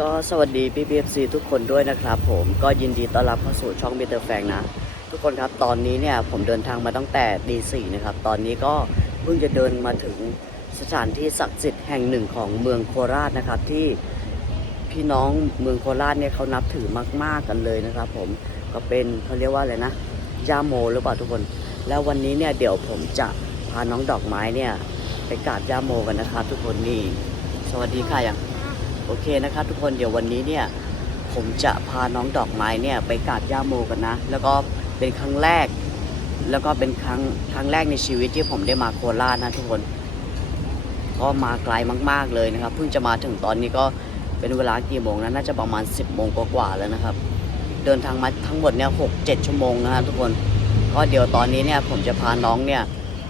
ก็สวัสดีพี่พีเอฟซีทุกคนด้วยนะครับผมก็ยินดีต้อนรับเข้าสู่ช่องเบเตอร์แฟงนะ ทุกคนครับตอนนี้เนี่ยผมเดินทางมาตั้งแต่ดีสี่นะครับ ตอนนี้ก็เพิ่งจะเดินมาถึงสถานที่ศักดิ์สิทธิ์แห่งหนึ่งของเมืองโคราชนะครับ ที่พี่น้องเมืองโคราชเนี่ยเขานับถือมาก ๆกันเลยนะครับ ผมก็เป็นเขาเรียกว่าอะไรนะย่าโมหรือเปล่าทุกคน แล้ววันนี้เนี่ยเดี๋ยวผมจะพาน้องดอกไม้เนี่ยไปกราบย่าโมกันนะครับทุกคนนี่สวัสดีค่ะยัง โอเคนะครับ ทุกคนเดี๋ยววันนี้เนี่ยผมจะพาน้องดอกไม้เนี่ยไปกราบย่าโมกันนะ แล้วก็เป็นครั้งแรก แล้วก็เป็นครั้งครั้งแรกในชีวิตที่ผมได้มาโคราชนะทุกคนก็มาไกลมาก ๆเลยนะครับ เพิ่งจะมาถึงตอนนี้ก็เป็นเวลากี่โมงนะน่าจะประมาณ 10โมงกว่าๆแล้วนะครับ เดินทางมาทั้งหมดเนี่ยหกเจ็ดชั่วโมงนะครับทุกคนก็เดี๋ยวตอนนี้เนี่ยผมจะพาน้องเนี่ย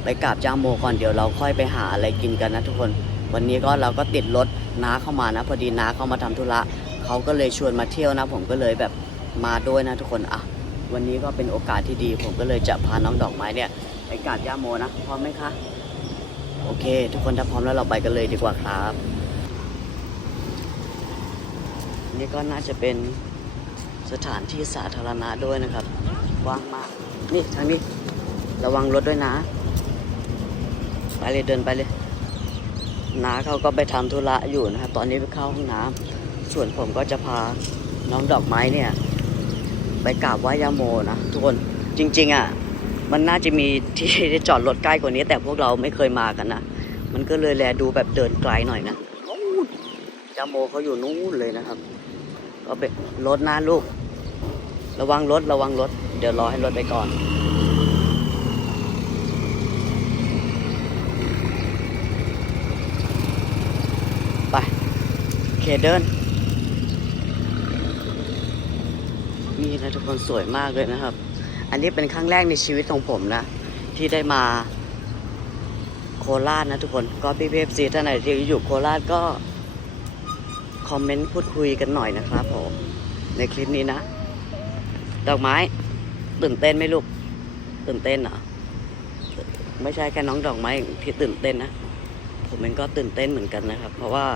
ไปกราบย่าโมก่อนเดี๋ยวเราค่อยไปหาอะไรกินกันนะทุกคน วันนี้ก็เราก็ติดรถน้าเข้ามานะ พอดีน้าเข้ามาทำธุระเขาก็เลยชวนมาเที่ยวนะ ผมก็เลยแบบมาด้วยนะทุกคนอะวันนี้ก็เป็นโอกาสที่ดี ผมก็เลยจะพาน้องดอกไม้เนี่ยไปกราบย่าโมนะพร้อมไหมคะโอเค ทุกคนถ้าพร้อมแล้วเราไปกันเลยดีกว่าครับนี่ก็น่าจะเป็นสถานที่สาธารณะด้วยนะครับว้างมาก นี่ทางนี้ ระวังรถด้วยนะ ไปเลยเดินไปเลย น้าเขาก็ไปทำธุระอยู่นะครับตอนนี้ไปเข้าห้องน้ำส่วนผมก็จะพาน้องดอกไม้เนี่ย ไปกราบไหว้ยาโมนะทุกคนจริง ๆอะมันน่าจะมีที่ได้จอดรถใกล้กว่านี้ แต่พวกเราไม่เคยมากันนะมันก็เลยแลดูแบบเดินไกลหน่อยนะยาโมเขาอยู่นู่นเลยนะครับ ก็เป็นรถนะลูก ระวังรถระวังรถ เดี๋ยวรอให้รถไปก่อน ไปโอ เคเดิน นี่นะทุกคนสวยมากเลยนะครับ อันนี้เป็นครั้งแรกในชีวิตของผมนะ ที่ได้มาโคราชนะทุกคน ก็พี่เพฟซีท่านไหนที่อยู่โคราชก็ คอมเมนต์พูดคุยกันหน่อยนะครับผม ในคลิปนี้นะ ดอกไม้ ตื่นเต้นไหมลูก ตื่นเต้นเหรอ ไม่ใช่แค่น้องดอกไม้ที่ตื่นเต้นนะ ผมเองก็ตื่นเต้นเหมือนกันนะครับ เพราะว่า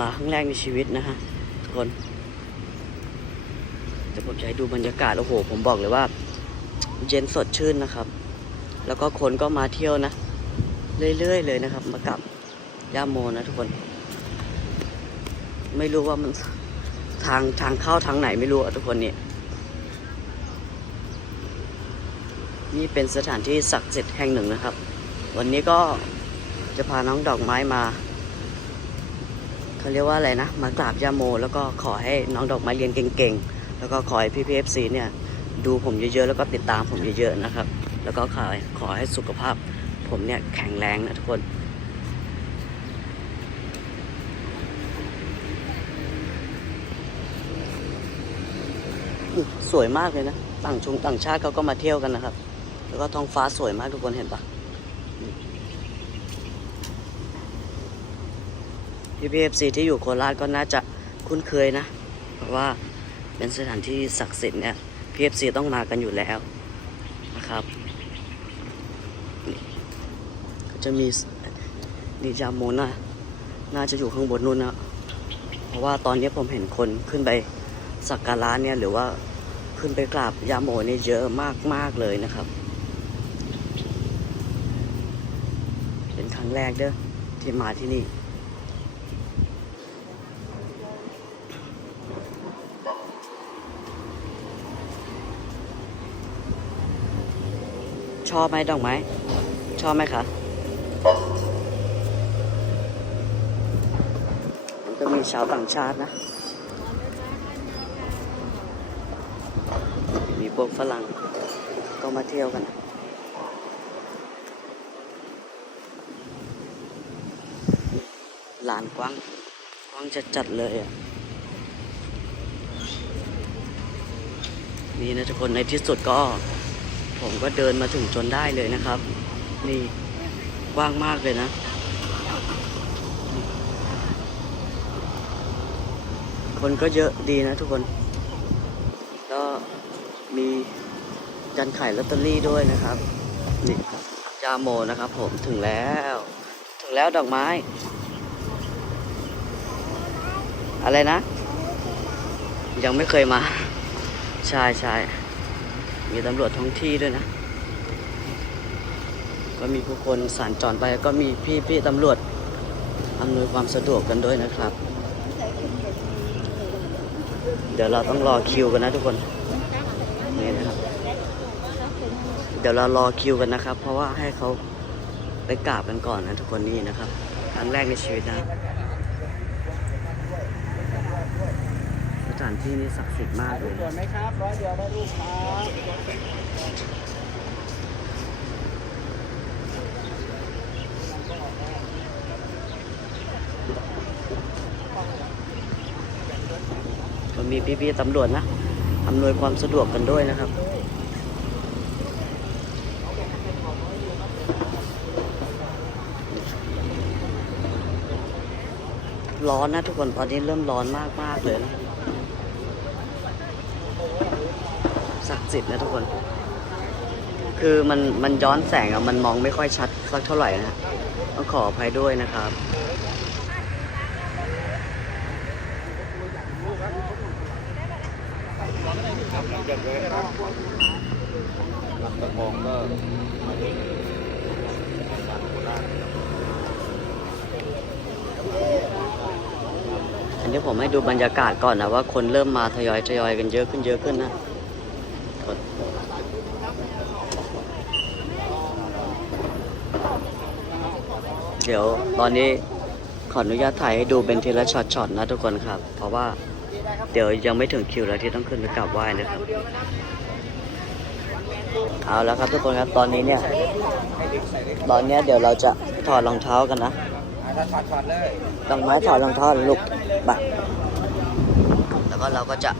มาครั้งแรกในชีวิตนะฮะทุกคนจะผมจะให้ดูบรรยากาศโอ้โห ผมบอกเลยว่า เย็นสดชื่นนะครับ แล้วก็คนก็มาเที่ยวนะ เรื่อยๆเลยนะครับ มากับย่าโมนะทุกคน ไม่รู้ว่ามันทางทางเข้าทางไหนไม่รู้อะทุกคนเนี่ยนี่เป็นสถานที่ศักดิ์สิทธิ์แห่งหนึ่งนะครับ วันนี้ก็จะพาน้องดอกไม้มา เขาเรียกว่าอะไรนะ มากราบย่าโม แล้วก็ขอให้น้องดอกไม้เรียนเก่งๆ แล้วก็ขอให้พี่พีเอฟซีเนี่ยดูผมเยอะๆ แล้วก็ติดตามผมเยอะๆนะครับ แล้วก็ขอขอให้สุขภาพผมเนี่ยแข็งแรงนะทุกคน สวยมากเลยนะ ต่างชงต่างชาติเขาก็มาเที่ยวกันนะครับ แล้วก็ท้องฟ้าสวยมากทุกคนเห็นปะ พี่พีเอฟซีที่อยู่โคราชก็น่าจะคุ้นเคยนะเพราะว่าเป็นสถานที่ศักดิ์สิทธิ์เนี่ยพีเอฟซีต้องมากันอยู่แล้วนะครับ ก็จะมีนิจามโมนะน่าจะอยู่ข้างบนนู้นนะเพราะว่าตอนนี้ผมเห็นคนขึ้นไปสักการะเนี่ยหรือว่าขึ้นไปกราบยาโมเนี่ยเยอะมากๆเลยนะครับ เป็นครั้งแรกเด้อที่มาที่นี่ ชอบไหมดอกไม้ ชอบไหมคะ มันก็มีชาวต่างชาตินะ มีพวกฝรั่งก็มาเที่ยวกันลานกว้าง กว้างจัดจัดเลยอะ นี่นะทุกคนในที่สุดก็ ผมก็เดินมาถึงจนได้เลยนะครับ นี่กว้างมากเลยนะ คนก็เยอะดีนะทุกคน ก็มีการขายลอตเตอรี่ด้วยนะครับนี่จาโมนะครับ ผมถึงแล้ว ถึงแล้วดอกไม้ อะไรนะ ยังไม่เคยมาใช่ใช่ มีตำรวจท้องที่ด้วยนะ ก็มีผู้คนสัญจรไปก็มีพี่พี่ตำรวจอำนวยความสะดวกกันด้วยนะครับ เดี๋ยวเราต้องรอคิวกันนะทุกคนนี่นะครับ เดี๋ยวเรารอคิวกันนะครับ เพราะว่าให้เขาไปกราบกันก่อนนะทุกคนนี่นะครับครั้งแรกในชีวิตนะสถานที่นี้ศักดิ์สิทธิ์มากเลยส่วนไหมครับร้อยเดียวได้ลูกครับก็มีพี่ๆตำรวจนะอำนวยความสะดวกกันด้วยนะครับร้อนนะทุกคนตอนนี้เริ่มร้อนมากๆเลยนะศักดิ์ สิทธิ์นะทุกคน คือมันมันย้อนแสงอะมันมองไม่ค่อยชัดสักเท่าไหร่นะต้องขออภัยด้วยนะครับลำตะคองก็อันนี้ผมให้ดูบรรยากาศก่อนนะว่าคนเริ่มมาทยอยทยอยกันเยอะขึ้นเยอะขึ้นนะ เดี๋ยวตอนนี้ขออนุญาตถ่ายให้ดูเป็นทีละช็อตๆนะทุกคนครับ เพราะว่าเดี๋ยวยังไม่ถึงคิวแล้วที่ต้องขึ้นไปกราบไหว้นะครับ เอาแล้วครับทุกคนครับตอนนี้เนี่ย ตอนเนี้ยเดี๋ยวเราจะถอดรองเท้ากันนะถอดเลยต้องไม้ถอดรองเท้าลูกไปแล้วก็เราก็จะ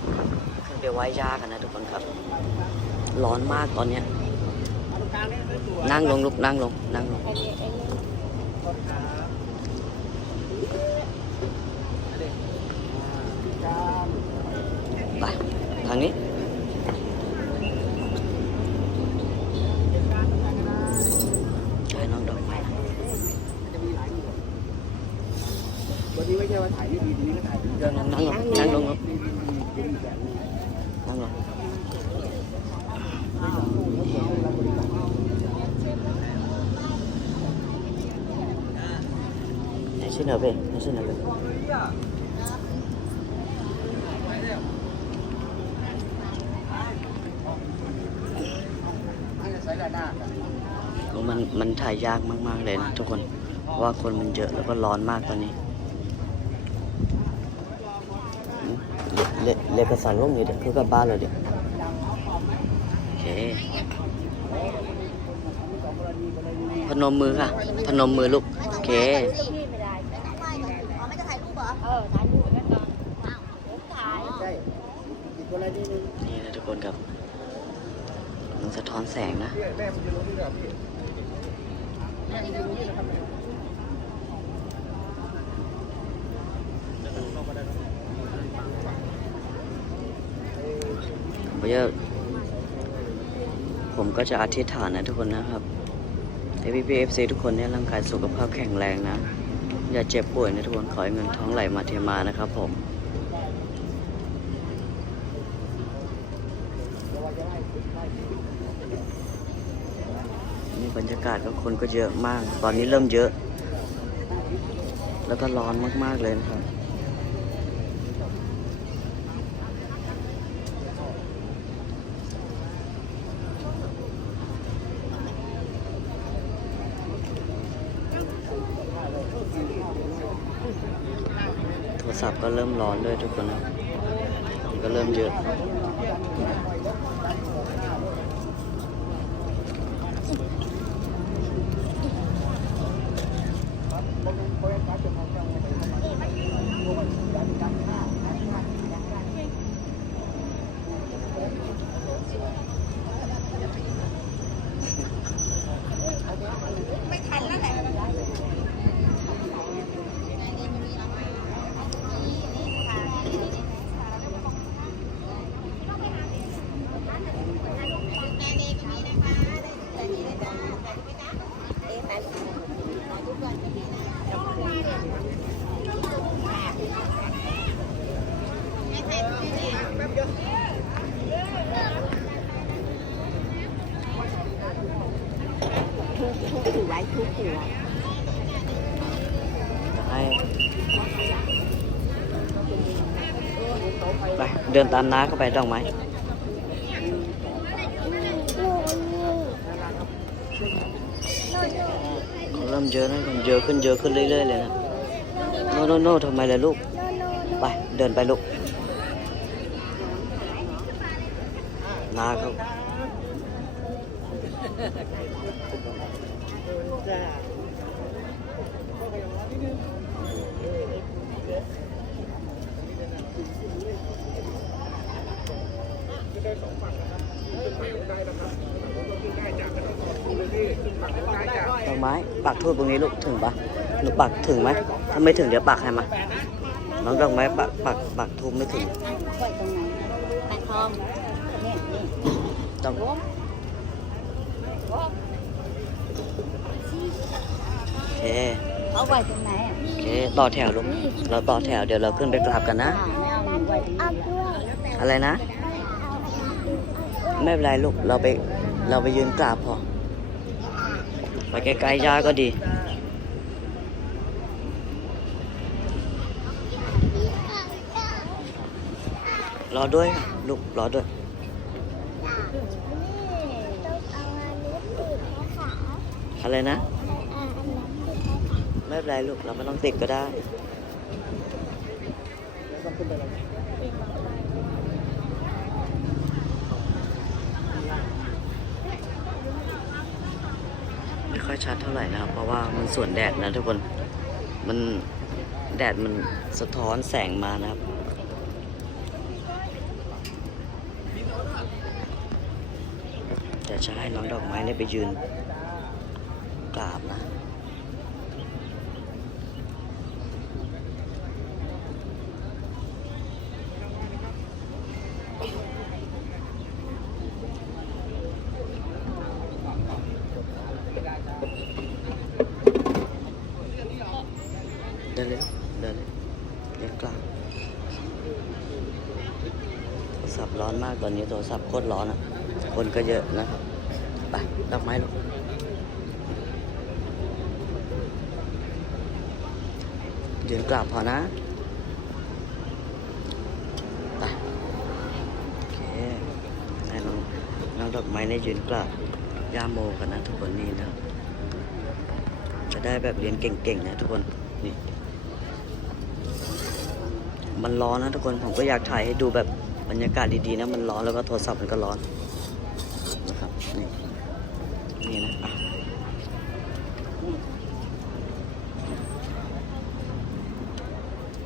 ขึ้นไปไหว้ย่ากันนะทุกคนครับ ร้อนมากตอนเนี้ยนั่งลงลูกนั่งลงนั่งลง ไปทางนี้ให้น้องดอกไม้วันนี้ไม่ใช่ว่าถ่ายไม่ดีทีนี้ก็ถ่ายดีเกินนั่งลงนั่งลงลูกนั่งลง ไหนชื่อเนอเบ้ไหนชื่อเนอเบ้ ใช้ด้า นหน้ามันมันถ่ายยากมาก ๆ เลยนะทุกคนเพราะว่าคนมันเยอะแล้วก็ร้อนมากตอนนี้อืมเลเลกสารร่มอยู่เดี๋ยวคือกับบ้านเราเดี๋ยวโอเคพนมมือค่ะ พนมมือลูก โอเค นี่นะทุกคนครับมันสะท้อนแสงนะพี่แม่มันจะรู้ที่แบบพี่ผมจะผมก็จะอธิษฐานนะทุกคนนะครับให้พี่พีเอฟซีทุกคนเนี่ยร่างกายสุขภาพแข็งแรงนะ อย่าเจ็บป่วยนะทุกคนขอให้เงินท้องไหลมาเทมานะครับผม นี่บรรยากาศก็ คนก็เยอะมาก ตอนนี้เริ่มเยอะ แล้วก็ร้อนมากๆเลยนะครับโทรศัพท์ก็เริ่มร้อนด้วยทุกคนนะก็เริ่มเยอะ ทุกทุกถือไว้ทุกถือไว้ให้ไปเดินตามน้าเข้าไปดอกไม้เขาเริ่มเยอะนะมันเยอะขึ้นเยอะขึ้นเรื่อยๆเลยนะโนโนโนทำไมล่ะลูก ไปเดินไปลูกน้าเขา ดอกไม้ ปักทูบตรงนี้ลูกถึงปะหนูปักถึงไหมถ้าไม่ถึงเดี๋ยวปักให้มาน้องดอกไม้ปักปักปักทูบไม่ถึงปล่อยตรงไหนแปะทองนี่นี่ต้องล้มโอเคเอาไว้ตรงไหนอะโอเคต่อแถวลูกเราต่อแถวเดี๋ยวเราขึ้นไปกราบกันนะ ไม่เอาหนูไว้ตรงนี้อะไรนะ ไม่เป็นไรลูกเราไปเราไปยืนกราบพอ ไปไกลๆยาก็ดี รอด้วยนะลูกรอด้วยอะไรนะ ไม่เป็นไรลูกเราไม่ต้องติดก็ได้ ไม่ค่ อยชัดเท่าไหร่นะครับ เพราะว่ามันส่วนแดดนะทุกคน มันแดดมันสะท้อนแสงมานะครับแต่จะให้น้องดอกไม้เนี่ยไปยืนกราบนะ เดินเลยเดินเลยเดินกลางโทรศัพท์ร้ อนมากตอนนี้โทรศัพท์โคตรร้อนอะ คนก็เยอะนะครับไปดอกไม้ลูกยืนกราบพอนะไปโอเคให้น้องน้องดอกไม้ในยยืนกราบย่าโมกันนะทุกคนนี่นะ จะได้แบบเรียนเก่งๆนะทุกคนนี่มันร้อนนะทุกคนผมก็อยากถ่ายให้ดูแบบ บรรยากาศดีๆนะมันร้อนแล้วก็โทรศัพท์มันก็ร้อนนะครับนี่นี่นะอะ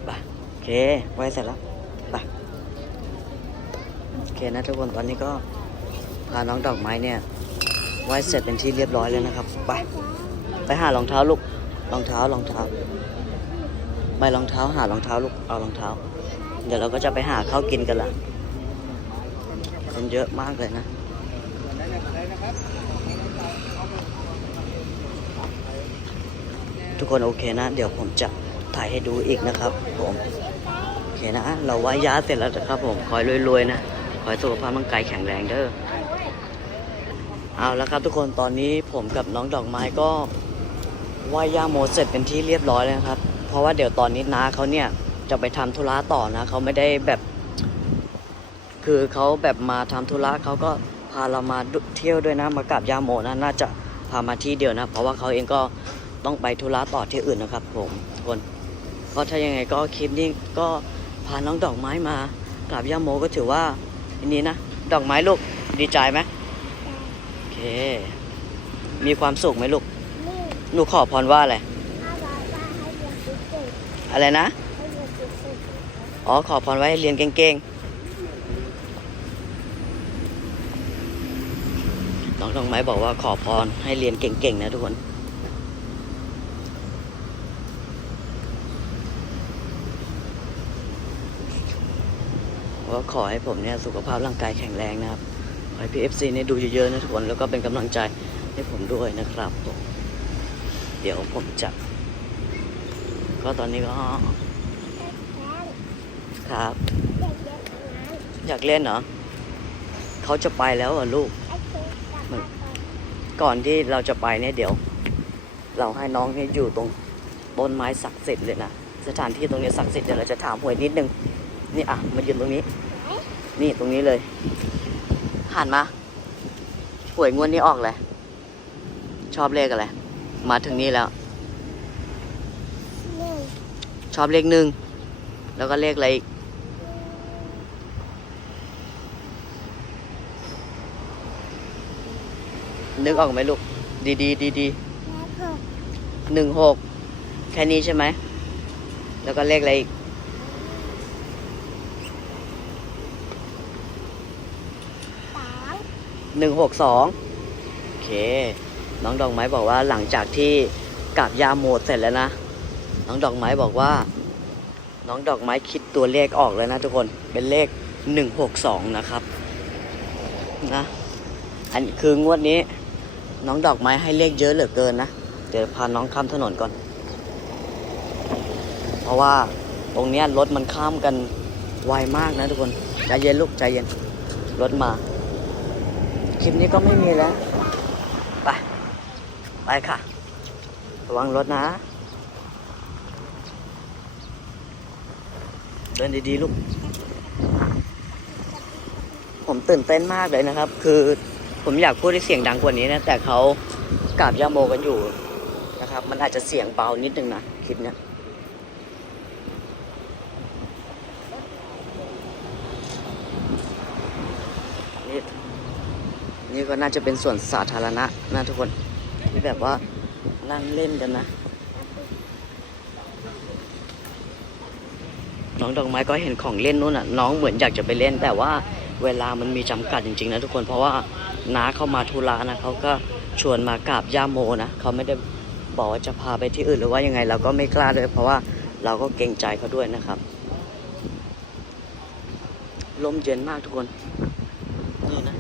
ไปโอเคไว้เสร็จแล้วไปโอเคนะทุกคนตอนนี้ก็พาน้องดอกไม้เนี่ยไว้เสร็จเป็นที่เรียบร้อยแล้วนะครับไปไปหารองเท้าลูกรองเท้ารองเท้าไปรองเท้าหารองเท้าลูกเอารองเท้า เดี๋ยวเราก็จะไปหาข้าวกินกันละคนเยอะมากเลยนะทุกคนโอเคนะ เดี๋ยวผมจะถ่ายให้ดูอีกนะครับ ผมโอเคนะ เราไหว้ยาเสร็จแล้วนะครับผมคอยรวยๆนะขอให้สุขภาพร่างกายแข็งแรงเด้อเอาละครับทุกคนตอนนี้ผมกับน้องดอกไม้ก็ไหว้ย่าโมเสร็จเป็นที่เรียบร้อยแล้วนะครับ เพราะว่าเดี๋ยวตอนนี้น้าเขาเนี่ย จะไปทำธุระต่อนะเขาไม่ได้แบบ คือเขาแบบมาทำธุระเขาก็พาเรามาเที่ยวด้วยนะมากราบย่าโมนะน่าจะพามาที่เดียวนะ เพราะว่าเขาเองก็ต้องไปธุระต่อที่อื่นนะครับ ผมทุกคนก็ถ้ายังไงก็คลิปนี้ก็พาน้องดอกไม้มากราบย่าโมก็ถือว่าอันนี้นะดอกไม้ลูกดีใจไหมโอเค มีความสุขไหมลูกหนูขอพรว่าอะไรอะไรนะ อ๋อ ขอพรไว้ให้เรียนเก่งๆ น้องดอกไม้บอกว่าขอพรให้เรียนเก่งๆ นะทุกคน ก็ขอให้ผมเนี่ยสุขภาพร่างกายแข็งแรงนะครับ ขอให้พีเอฟซีเนี่ยดูเยอะๆนะทุกคน แล้วก็เป็นกำลังใจให้ผมด้วยนะครับผมเดี๋ยวผมจะก็ตอนนี้ก็ ครับคอยากเล่นเหรอเขาจะไปแล้วเหรอลูกไอ้เค้กกับปลาก่อนก่อนที่เราจะไปเนี่ยเดี๋ยว เราให้น้องเนี่ยอยู่ตรงต้นไม้ศักดิ์สิทธิ์เลยนะสถานที่ตรงนี้ศักดิ์สิทธิ์เดี๋ยวเราจะถามหวยนิดนึงนี่อะมายืนตรงนี้ นี่ตรงนี้เลยหันมาหวยงวดนี้ออกเลยชอบเลขอะไรมาถึงนี่แล้วหนึ่งชอบเลขหนึ่งแล้วก็เลขอะไรอีก นึกออกไหมลูก ดีดีดีดีหนึ่งหกแค่นี้ใช่ไหม แล้วก็เลขอะไรอีกหนึ่งหกสองโอเค น้องดอกไม้บอกว่าหลังจากที่กราบยาโมดเสร็จแล้วนะ น้องดอกไม้บอกว่า น้องดอกไม้คิดตัวเลขออกแล้วนะทุกคนเป็นเลขหนึ่งหกสองนะครับนะอันคืองวดนี้ น้องดอกไม้ให้เลขเยอะเหลือเกินนะ เดี๋ยวพาน้องข้ามถนนก่อน เพราะว่าตรงเนี้ยรถมันข้ามกันไวมากนะทุกคน ใจเย็นลูกใจเย็น รถมา คลิปนี้ก็ไม่มีแล้ว ไป ไปค่ะ ระวังรถนะ เดินดีๆลูก ผมตื่นเต้นมากเลยนะครับ คือ ผมอยากพูดให้เสียงดังกว่านี้นะ แต่เขากราบย่าโมกันอยู่นะครับ มันอาจจะเสียงเบานิดนึงนะคลิปเนี้ยนี่นี่ก็น่าจะเป็นส่วนสาธารณะนะทุกคนที่แบบว่านั่งเล่นกันนะ น้องดอกไม้ก็เห็นของเล่นนู่นน่ะ น้องเหมือนอยากจะไปเล่น แต่ว่าเวลามันมีจำกัดจริงๆนะทุกคนเพราะว่า น้าเข้ามาธุระนะเขาก็ชวนมากราบย่าโมนะเขาไม่ได้บอกว่าจะพาไปที่อื่นหรือว่ายังไง เราก็ไม่กล้าด้วย เพราะว่าเราก็เกรงใจเขาด้วยนะครับลมเย็นมากทุกคนนี่นะ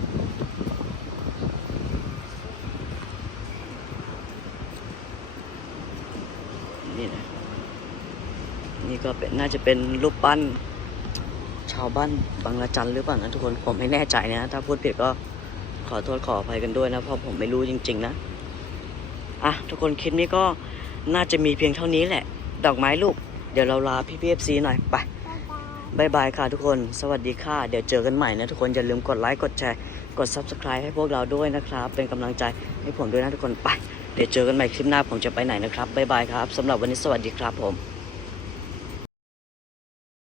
นี่นะนี่ก็เป็นน่าจะเป็นรูปปั้นชาวบ้านบางละจันหรือเปล่านะทุกคนผมไม่แน่ใจนะ ถ้าพูดผิดก็ ขอโทษขออภัยกันด้วยนะเพราะผมไม่รู้จริง ๆ นะอะทุกคนคลิปนี้ก็น่าจะมีเพียงเท่านี้แหละ ดอกไม้ลูก เดี๋ยวเราลาพี่พีเอฟซีหน่อยไปบายบายบายบายค่ะทุกคน สวัสดีค่ะ เดี๋ยวเจอกันใหม่นะทุกคน อย่าลืมกดไลค์ กดแชร์ กด subscribe ให้พวกเราด้วยนะครับ เป็นกำลังใจให้ผมด้วยนะทุกคน ไป เดี๋ยวเจอกันใหม่คลิปหน้าผมจะไปไหนนะครับบายบายครับสำหรับวันนี้สวัสดีครับผม